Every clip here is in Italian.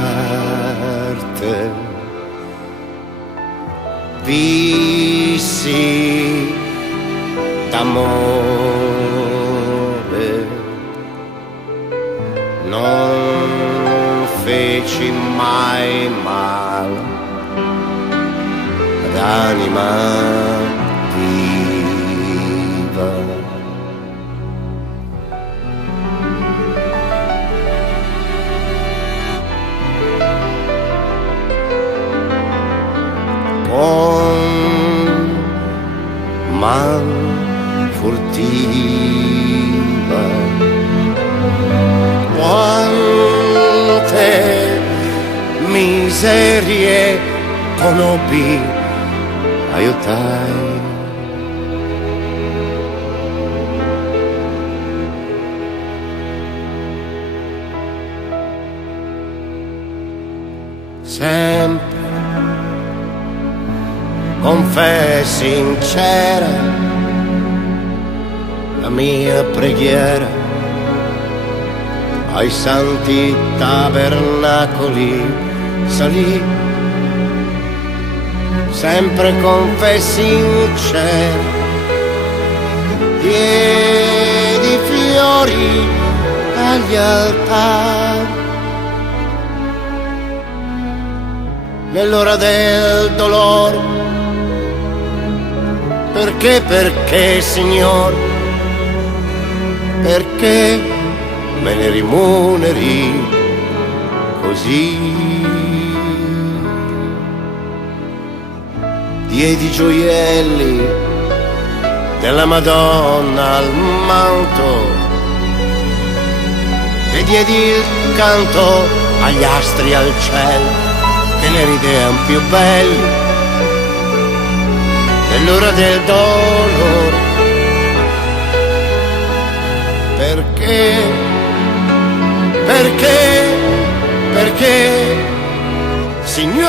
parte. Vissi d'amore, non feci mai mal ad anima viva. Con man furtiva quante miserie conobbi, aiutai. Sempre con fé sincera la mia preghiera ai santi tabernacoli salì, sempre con fé sincera diedi fiori agli altari. Nell'ora del dolore, perché, Signor, perché me ne rimuneri così? Diedi gioielli della Madonna al manto e diedi il canto agli astri al cielo, che ne ridean più belli. Nell'ora del dolore, perché, Signore,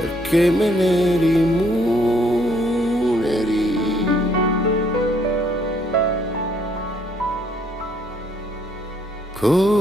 perché me ne rimuneri così.